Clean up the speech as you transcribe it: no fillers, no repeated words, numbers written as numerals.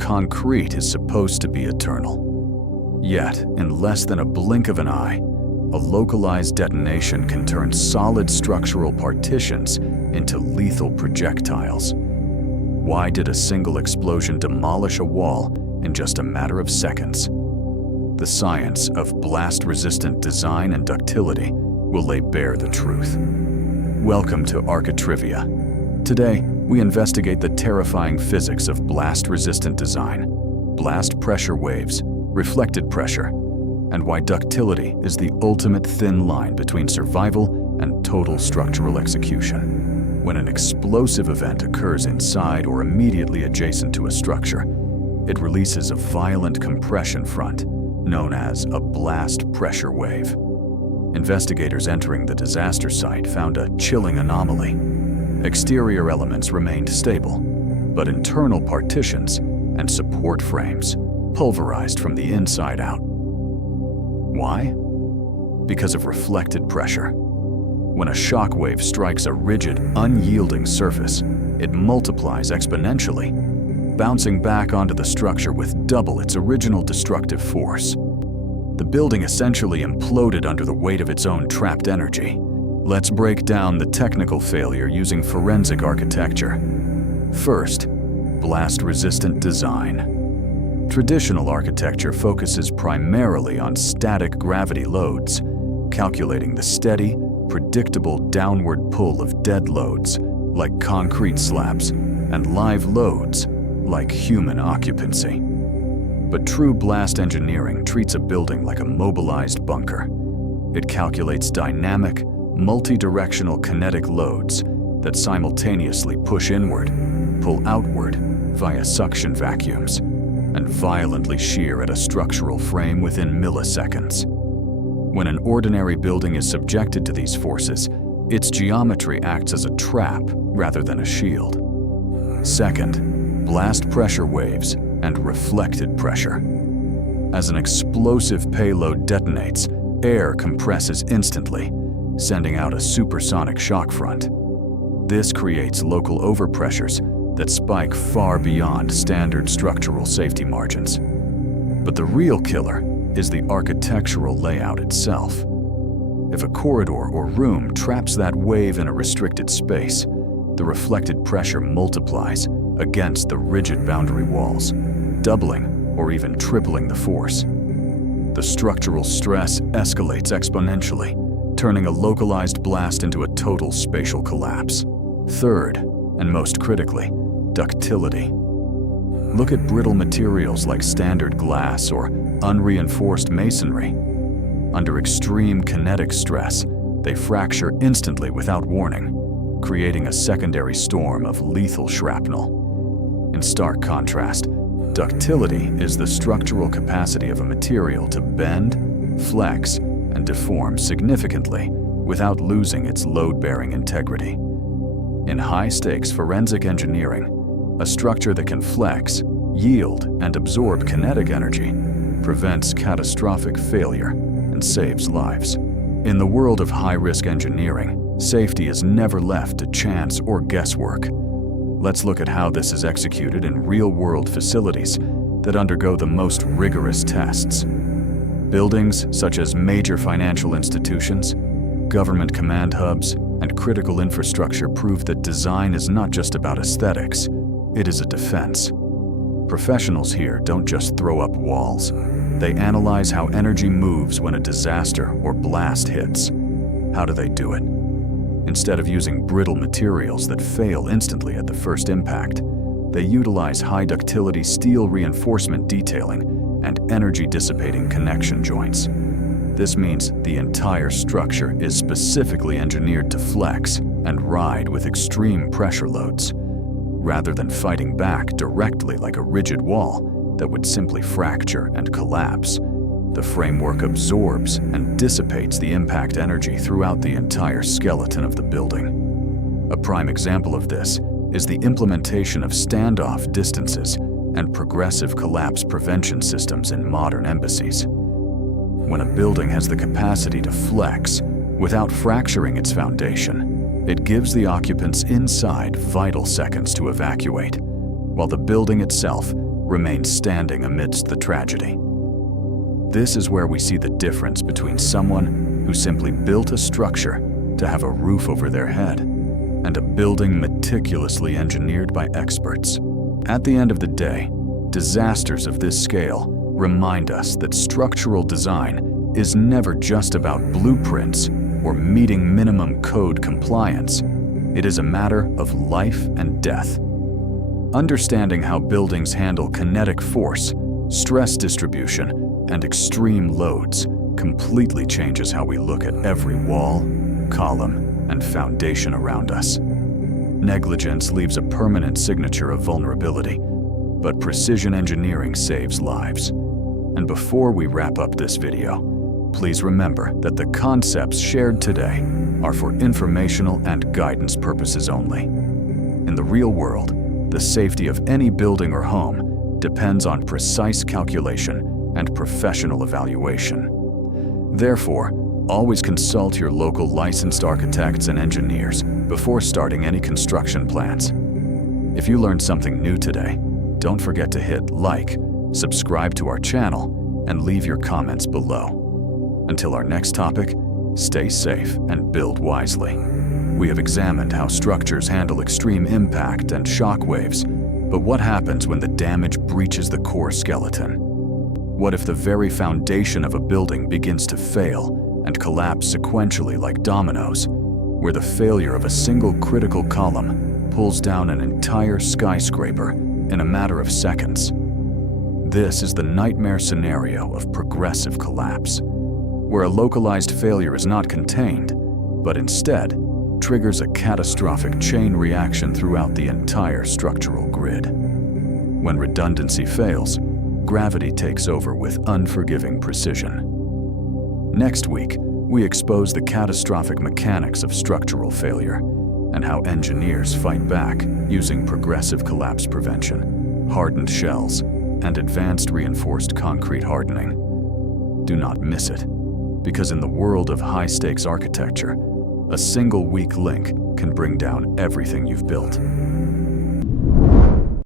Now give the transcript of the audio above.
concrete is supposed to be eternal. Yet, in less than a blink of an eye, a localized detonation can turn solid structural partitions into lethal projectiles. Why did a single explosion demolish a wall in just a matter of seconds? The science of blast-resistant design and ductility will lay bare the truth. Welcome to Arkitrivia. Today, we investigate the terrifying physics of blast-resistant design, blast pressure waves, reflected pressure, and why ductility is the ultimate thin line between survival and total structural execution. When an explosive event occurs inside or immediately adjacent to a structure, it releases a violent compression front known as a blast pressure wave. Investigators entering the disaster site found a chilling anomaly. Exterior elements remained stable, but internal partitions and support frames pulverized from the inside out. Why? Because of reflected pressure. When a shock wave strikes a rigid, unyielding surface, it multiplies exponentially, bouncing back onto the structure with double its original destructive force. The building essentially imploded under the weight of its own trapped energy. Let's break down the technical failure using forensic architecture. First, blast-resistant design. Traditional architecture focuses primarily on static gravity loads, calculating the steady, predictable downward pull of dead loads, like concrete slabs, and live loads, like human occupancy. But true blast engineering treats a building like a mobilized bunker. It calculates dynamic, multi-directional kinetic loads that simultaneously push inward, pull outward via suction vacuums, and violently shear at a structural frame within milliseconds. When an ordinary building is subjected to these forces, its geometry acts as a trap rather than a shield. Second, blast pressure waves and reflected pressure. As an explosive payload detonates, air compresses instantly, sending out a supersonic shock front. This creates local overpressures that spike far beyond standard structural safety margins. But the real killer is the architectural layout itself. If a corridor or room traps that wave in a restricted space, the reflected pressure multiplies against the rigid boundary walls, doubling or even tripling the force. The structural stress escalates exponentially, turning a localized blast into a total spatial collapse. Third, and most critically, ductility. Look at brittle materials like standard glass or unreinforced masonry. Under extreme kinetic stress, they fracture instantly without warning, creating a secondary storm of lethal shrapnel. In stark contrast, ductility is the structural capacity of a material to bend, flex, and deform significantly without losing its load-bearing integrity. In high-stakes forensic engineering, a structure that can flex, yield, and absorb kinetic energy prevents catastrophic failure and saves lives. In the world of high-risk engineering, safety is never left to chance or guesswork. Let's look at how this is executed in real-world facilities that undergo the most rigorous tests. Buildings such as major financial institutions, government command hubs, and critical infrastructure prove that design is not just about aesthetics, it is a defense. Professionals here don't just throw up walls. They analyze how energy moves when a disaster or blast hits. How do they do it? Instead of using brittle materials that fail instantly at the first impact, they utilize high-ductility steel reinforcement detailing and energy-dissipating connection joints. This means the entire structure is specifically engineered to flex and ride with extreme pressure loads, rather than fighting back directly like a rigid wall that would simply fracture and collapse. The framework absorbs and dissipates the impact energy throughout the entire skeleton of the building. A prime example of this is the implementation of standoff distances and progressive collapse prevention systems in modern embassies. When a building has the capacity to flex without fracturing its foundation, it gives the occupants inside vital seconds to evacuate, while the building itself remain standing amidst the tragedy. This is where we see the difference between someone who simply built a structure to have a roof over their head and a building meticulously engineered by experts. At the end of the day, disasters of this scale remind us that structural design is never just about blueprints or meeting minimum code compliance. It is a matter of life and death. Understanding how buildings handle kinetic force, stress distribution, and extreme loads completely changes how we look at every wall, column, and foundation around us. Negligence leaves a permanent signature of vulnerability, but precision engineering saves lives. And before we wrap up this video, please remember that the concepts shared today are for informational and guidance purposes only. In the real world, the safety of any building or home depends on precise calculation and professional evaluation. Therefore, always consult your local licensed architects and engineers before starting any construction plans. If you learned something new today, don't forget to hit like, subscribe to our channel, and leave your comments below. Until our next topic, stay safe and build wisely. We have examined how structures handle extreme impact and shock waves, but what happens when the damage breaches the core skeleton? What if the very foundation of a building begins to fail and collapse sequentially like dominoes, where the failure of a single critical column pulls down an entire skyscraper in a matter of seconds? This is the nightmare scenario of progressive collapse, where a localized failure is not contained, but instead triggers a catastrophic chain reaction throughout the entire structural grid. When redundancy fails, gravity takes over with unforgiving precision. Next week, we expose the catastrophic mechanics of structural failure and how engineers fight back using progressive collapse prevention, hardened shells, and advanced reinforced concrete hardening. Do not miss it, because in the world of high-stakes architecture, a single weak link can bring down everything you've built.